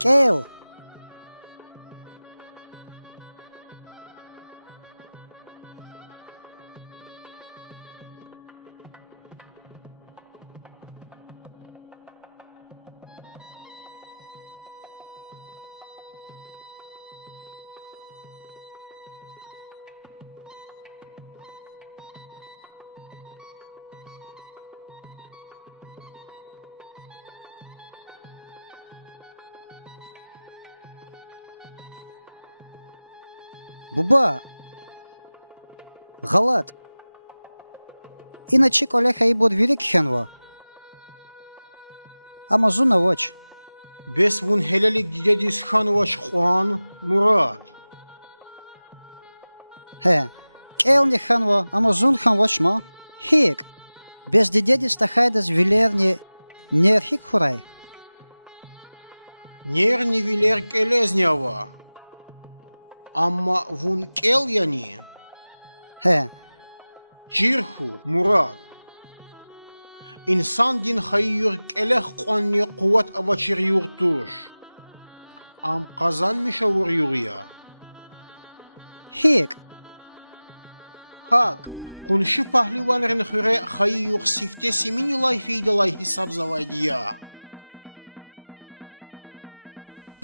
Gel. Буба. Галат. Иначе Олег Айбуд велик хенва. Амазуна воч. Бес вун хелелик дедис хан ваш Хуан Мурат. Келни ханва, Амазун хан воч ма. Хик. Без дедис тахайдас вилерни нерхик хурай. Нерни вилер келезнява. Amma vun kel yani. Cirhu Murad. İnsan din hayır keleh qanni kuvvet avaçir yurtuş. Am kazanmış avur yurya. Hik. Hak. Kunşi pahlivanların hüre hayır sifte simin ilay fiydalay hesap zavaydiya.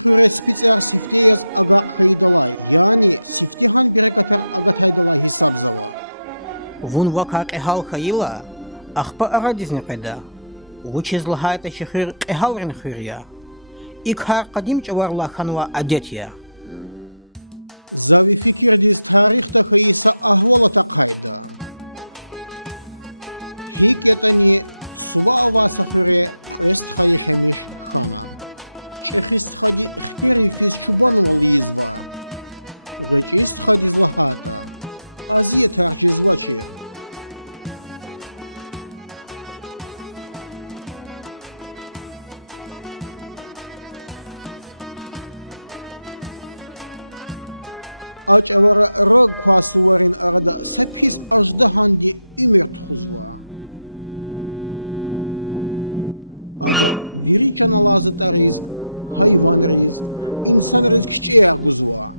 Hüre spitser sifte yaz aga haydalay. Yani sifte han bir katar aga haydalay hesap zava. Вун вакак эхал хаила, ахпа арадизни кайда. Лучше злагайта шихир эхалрин хиря. İkhar kadim çavarla hanva adetya. Zavi fikirdiz tarihta hayisa ahvalata kayda. Hiketani suva avasa hüre est hayışemiş hana. Çekhist hadi ikhperi fiz çubanvalı izva. Gıçist hadi zlahata. Aziye tarcizvaçı. Aç avara rog kwasuvarin arada sapis ajdahandi ümert khuzva. Ada viri canalazı tariz, hayvan riz, insan riz kiçeğe guzva.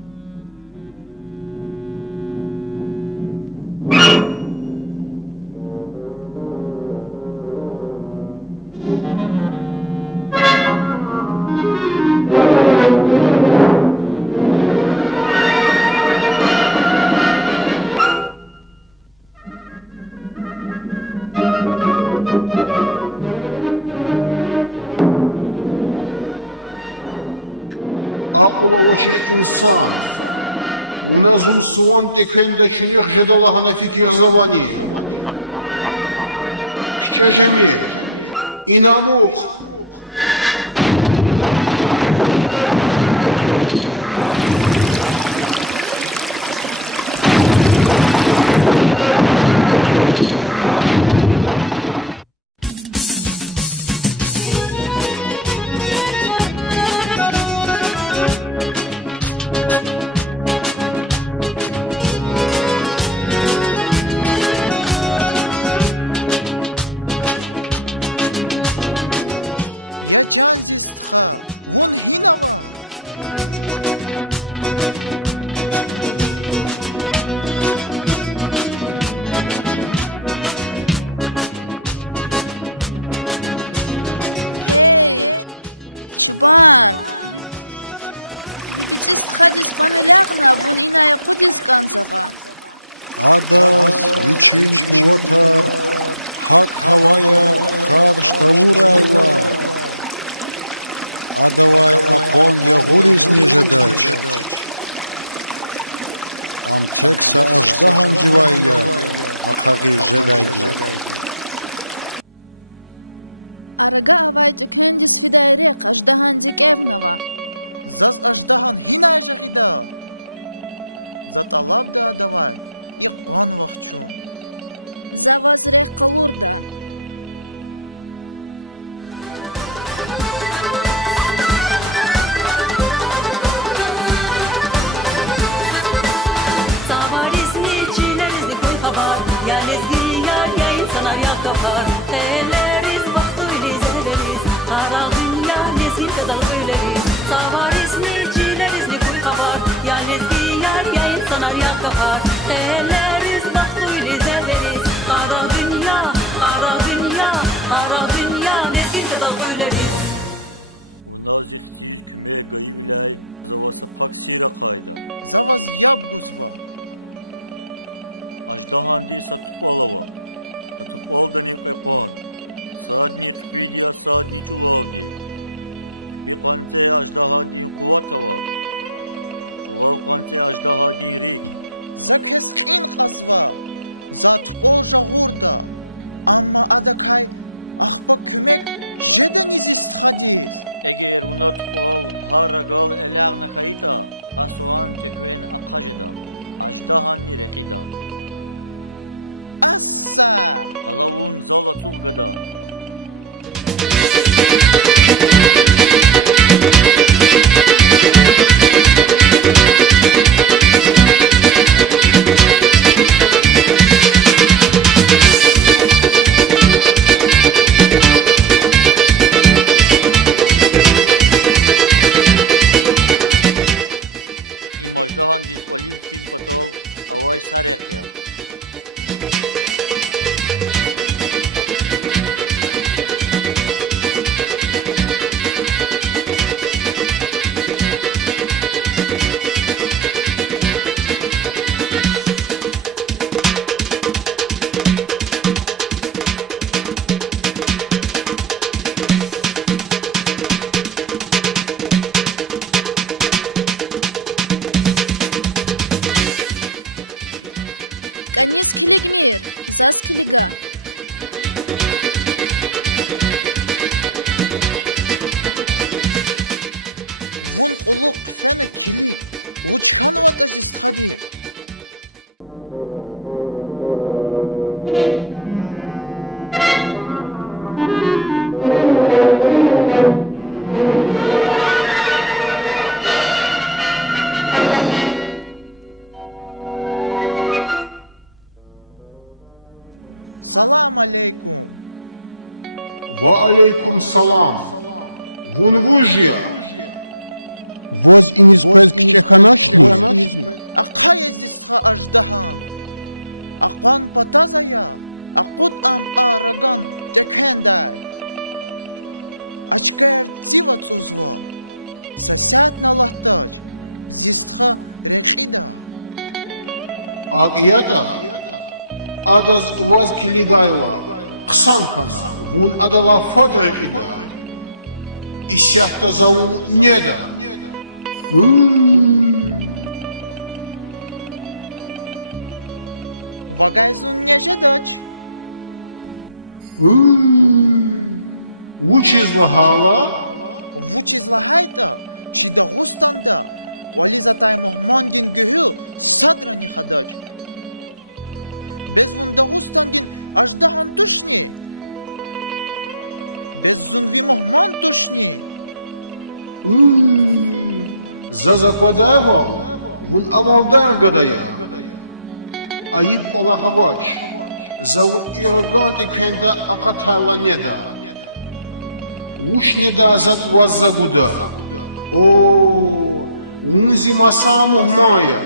Aqula очер insan. Unazum suan tekenda çünük jedalahana fikir zavani. Kçajemir. İnamuk. Я Джанзистха, вон Хинава. Эй, Чубан! Вибицис хадис панелягна, вон иная кудис канзава. Адас, вичин куотар, хак хавая, хар штаурайла. А давай ахон я гуризни жедач. Ам текса аждахан дивайя, ахаги жедайя. Арага авайт кендис фидайрек, аждахан дикевнава. Заз аждахан хинай жагида. За талаб да давай, и қуан вахчун. Завазрек калурда. Kapar, eleriz, baktıyız, eleriz. Kara dünya, nesil de dalgıyleriz. Savarisni, çilerizni kuykabar. Ya nezdiyar, ya insanar, ya kapar. Eleriz, baktuyli zeveriz. Kara dünya, kara dünya, kara dünya. Nezdiyse da söyleriz. Вона зихтір küme gayı bilay, zavasa pak sira kayda. Zavaz yab guzva. Аждахан ди сатуп алава. Сатуп алдани кайпан. Садни кпидия садни чулавди. Кпи қанце аждаха дин қуватава. Чулав қанце аждаха дин рик. Zakes qin qazva. Zatpol jagurda. Amma adakay axpa kömek jeden izist hadis. Eğer buna tupal haragal elağna kayita, aswan tekven aqajeda. Аждахан ni reqida. Assa. Qalavun zala tuğgada. Аждахан диз qalin fin patol avay sareqya. Конец килигмир, зас килига. Вон quluq fena kilik. Uçxanvat azist hadi. Salam aleykum. Ва алейкум салам. Вун вужья. Воз и не спэск чеханашни. Aqay azistha ajdahan. Aqan patazaya. Aqut am aragan tekhenday. Açkar tiva tsuzva. Sasat nalahtaj. Zistha reqida. Aqiyata. Адаз воз килигайла. Қсанхана. Вун адала фадрикида. Исяхта заун неда. Vagayzun nejadaç. Учизла хала. Vучизлагайта. Чидагустанда. Qualizatai Muhammedin gühü sadrani hadaç. Bez vun Dağustandin ajdahan tuşni. Bez zunvi Muhammed tuşni. За закладаевал, вун амалдар гадая. Аиб колахавач, за вун ироганти кенда акатайла неда. Уж неда зат вас загуда. О, унзи масаму мая.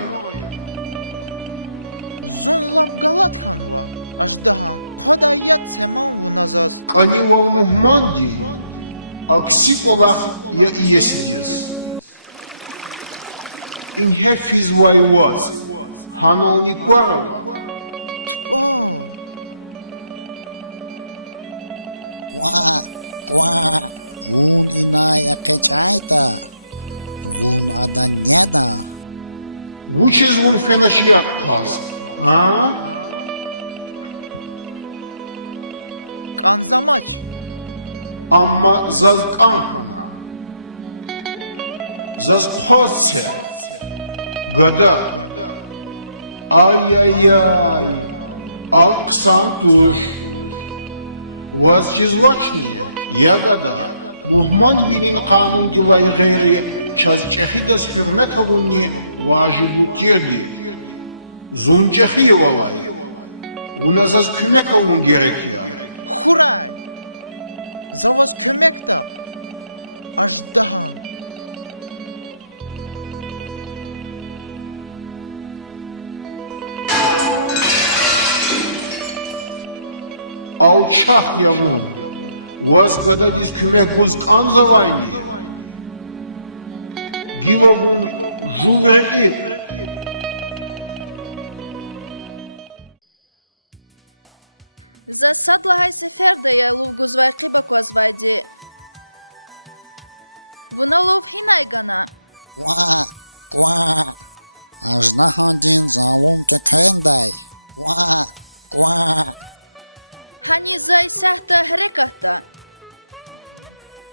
Zun lab galat xanva. Ajdahan. Qodayat seman vunazaz. Канивал мухманди, акси колах я иесидис. Инхе физвай ваз, ханал никварова. Tpa. Ква. Вун инай акечайта. Вун аданеда. Вучиз вун фенашият паз. А? Kanzamaç. Amma zaz kanxana. Zaz qozce. Gada. Ай-яй-яй. Алксан туш. Ваз чизвачни. Ягада. Мухман вилин qanun dilay gayri çazçehidas hürmetavunni vajibu tirdi. Zunçehi valay. Unazaz kümekavun gerekiyor. Huray. Zavaz kömek da. Ajdahan. Alçak yavrum. Vazgada diz kümek buz kanzavayni. Gilovun juvreqit. Засадлагай сеферда я лув гузвай қиба квазвайди. Вуна лув хинайгана. Ква. Аждахан залум чекендай. Ква. Хани зай сахта хрекахта.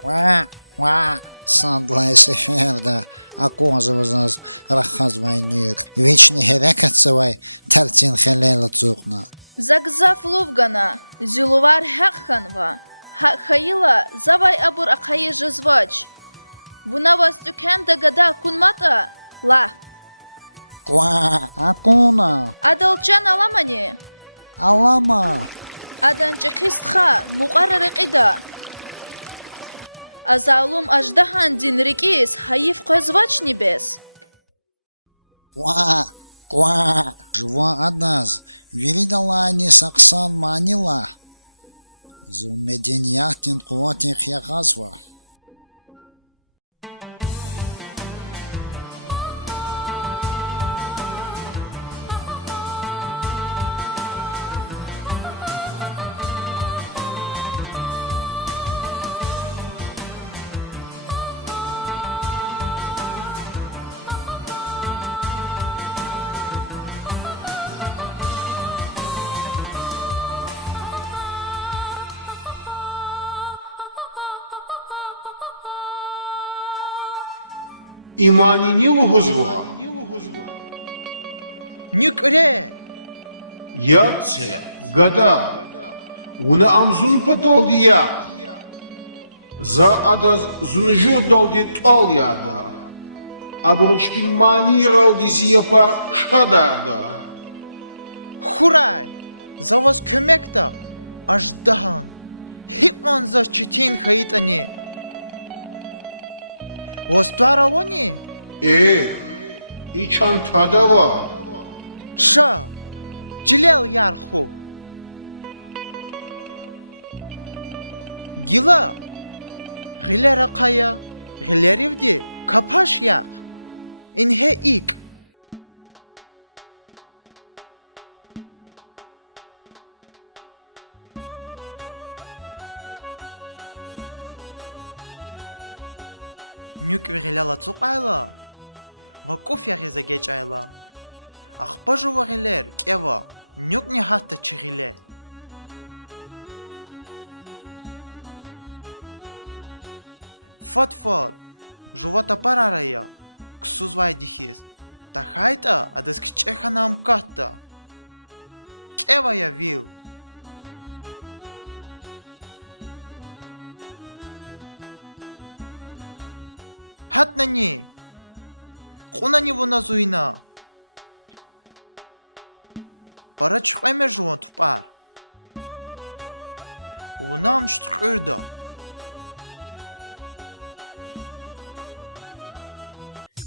Ква. Садлай сеферда. Акозавазаз рахазвайнюк. Вечный херекацавай тартин хелела цукна. Загзаф лувгана. Зюлувар хакханва. Хакхаила завай абур акхаи жазвач. Вуна вас тюкенда гада кунмата. Ла. Ква. Акуна. Адалчан аламани. Алама. Аданчы қистха муқарры қида. Азалум аждахан дин рикис хаиф қозвачни бес. Ква. Жва адаз. Видала не саксан манила. Зумеденьяхтин квотих ягазва. İmani niluguzva. Нюкре. Ятце. Гада. Уна амзун патал я. За адаз зунжур долди тал яда. Абручпин манирал дизияпар шадарда. Хурай. За вас көмекта. Аждахан. Хипман за читин хаитани. Востваравани? İçan tadava. Ша. Джилел ярху. Гила. Гилера кая. Гилеривди. Капаш як. Инхе ик. Нюк вигиляла цуқайла. Вакуф ягиза гечайла. Ахпажу вагилер кева. Нюк не хатта чигиле. Фат. Жувата парарая. Ксузвай дихис. Тахайта адас кчеха нам катта. Кева я вил. Хатнани. Қунани вуна зуина. Пара чықайме жуан тупар. Унам штқырда.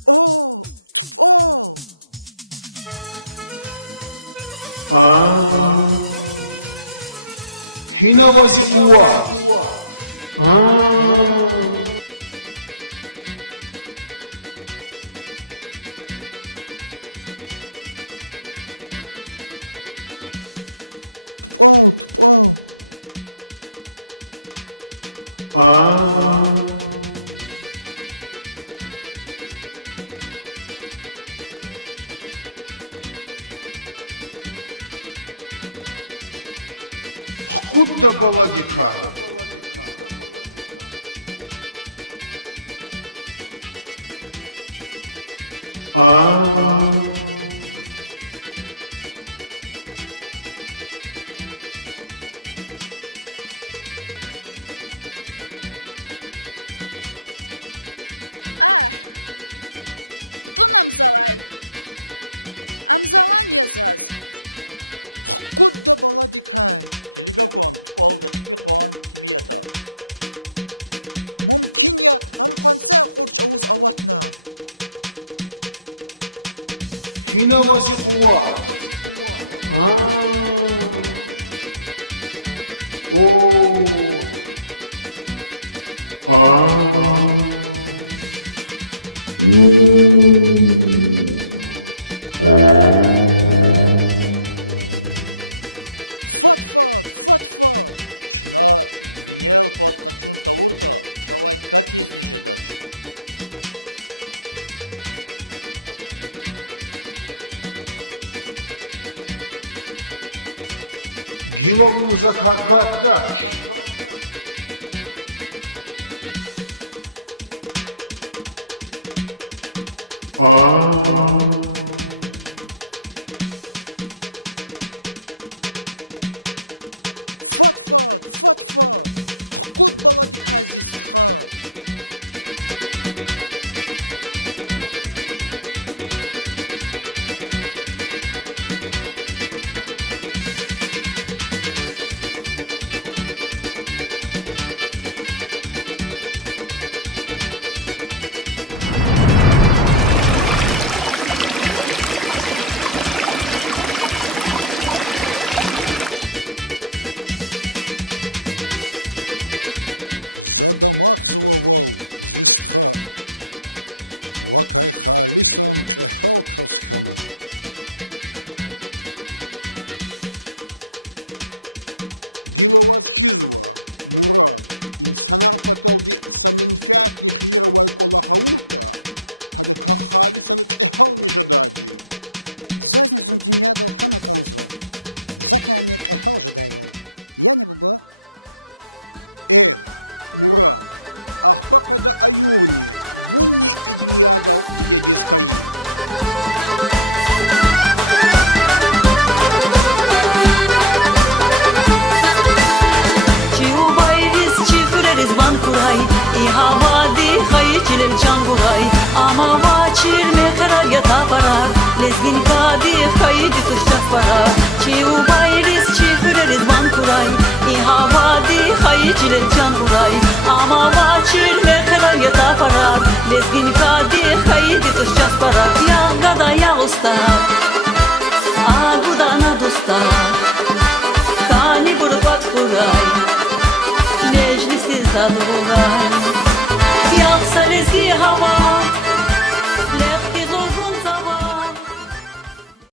О, тупал. Hina vazi kuwa. Тупал. Куда баладикай? Кто нам залай? Амзалан язаз. Куда баладикай? Килигакон тупалды қипиқуан кимията. Мумкин я амқанса қурч ауыз аватна. Hina vazi kuwa. О. Фат. Чына винел паткачун тавурта, чавай катизни жедач. Гиловну закагаддач. Фат. Хкут баладик хазистха. Задамахзвавал зистха. Вакай халисан кехалкасхана. Гиловаз чизва, Мурат, инсанар паталди саминфят нихировай колахаурта, хада кахалисан кехал нижадади. Зазнизун дюньядал хана канзва. Заканик эхал жадайвал. Я не буба. Эх, Мурат, ахпа када аюрни, вунни и дюньядал дидядискаи. Lezgin kadi kayıcı tuşak para Çiğu bayriz çiğfüreriz bankuray İhavadi kayıcı can buray Ama vaçir ve karayata para Lezgin kadi kayıcı tuşak para Ya gada ya usta Agudana dosta Kani burbat buray Neclisiz ad buray Yaksa lezgi hava